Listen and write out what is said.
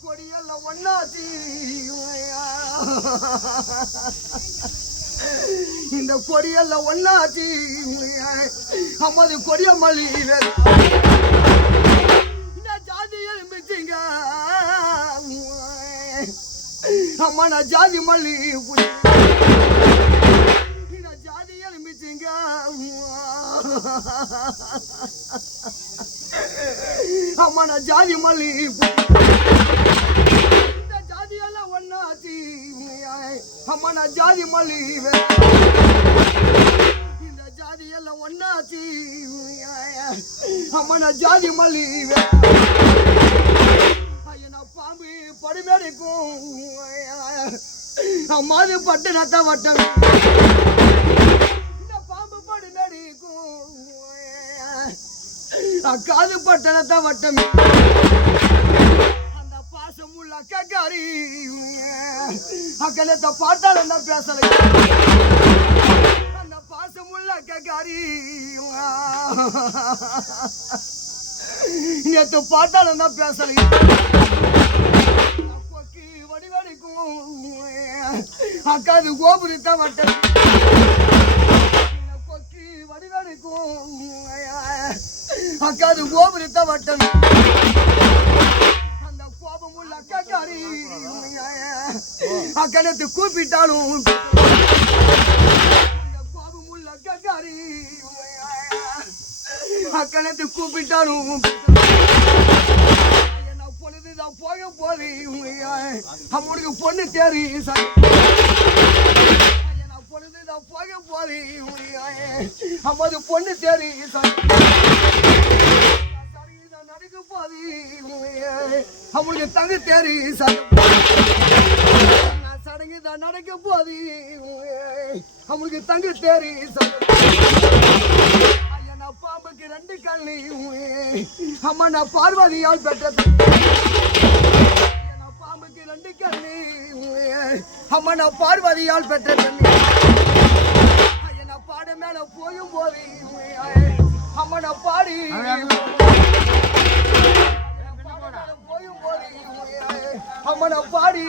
கொடியெல்லாம் ஒன்னாச்சு இந்த கொடியெல்லாம் ஒன்னாச்சு அம்மாது கொடிய மல்லி ஜாதி எலும்பிச்சிங்க அம்மா நான் ஜாதி மல்லி ஜாதி எலும்பிச்சிங்க அம்மா நான் ஜாதி மல்லி இந்த ஜாதியெல்லாம் ஒன்னாச்சு அம்மா நான் ஜாதி மல்லி இந்த ஜாதியெல்லாம் ஒன்னாச்சு அம்மா நான் ஜாதி மல்லி நான் பாம்பு படுமேடைக்கும் அம்மாது பட்டு நத்த வட்டம் இந்த பாம்பு படுமேடைக்கும் அக்காது பட்டணத்த வட்டம் அந்த பாசமுள்ள அக்காரி அக்கனத்தை பார்த்தாலும் தான் பேசல அந்த பாசமுள்ள அக்காரி நேற்று பார்த்தாலும் தான் பேசல அப்போக்கு வடிவடிக்கும் அக்காது கோபுரத்த வட்டம் அப்போக்கு வடிவடிக்கும் அக்காது கோபுரத்த வட்டம் அந்த கோபம் உள்ள அக்காரி அக்கனத்து கூப்பிட்டாலும் அந்த கோபம் உள்ள அக்காரி அக்கனத்து கூப்பிட்டாலும் என்ன பொழுதுதான் போக போது அவனுக்கு பொண்ணு தேறி பொழுதுதான் போக போது அம்மாது பொண்ணு தேறி நடக்க போது அவனுக்கு தங்க தேறி சடங்கு தான் நடக்க போது அவனுக்கு தங்க தேறி நான் பாம்புக்கு 2 கண்ணி அம்மா நான் பார்வதியால் பெற்றது பாம்புக்கு 2 கண்ணி அம்மா நான் பார்வதியால் பெற்றது நான் பாட மேல போயும் போது அம்மா நான் பாடி போயும் போது அம்மா நான் பாடி